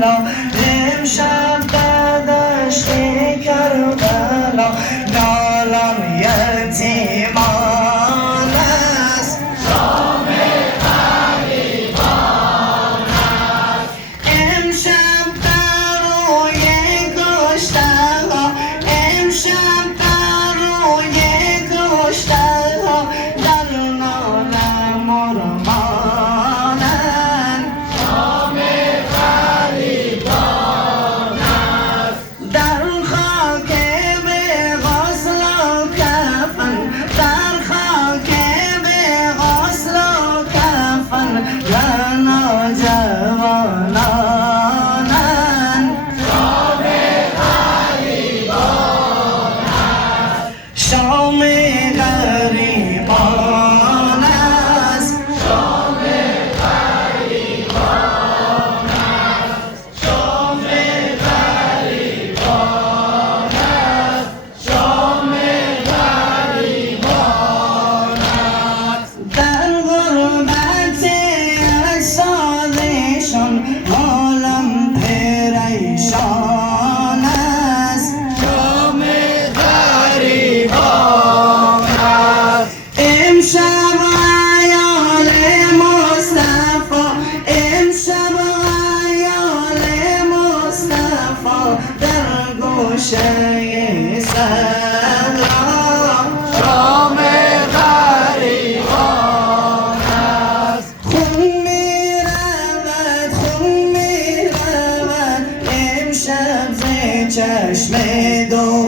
کربلا امشب در دشت کربلا نالم یتیمان است شام غریبان است امشب در روی کشته ها امشب در روی کشته ها در نالم مرمانند شام غریبان است در خاک به غسل و کفن در خاک به غسل و کفن زن و جوانانند شام غریبان است شام غریبان است شام غریبان است شام غریبان است شام غریبان است در غربت اجسادشان عالم پریشان است شام غریبان است امشب عیال مصطفی امشب عیال مصطفی در گوشه صحرا شام غریبان است خون می‌رود امشب ز چشم دو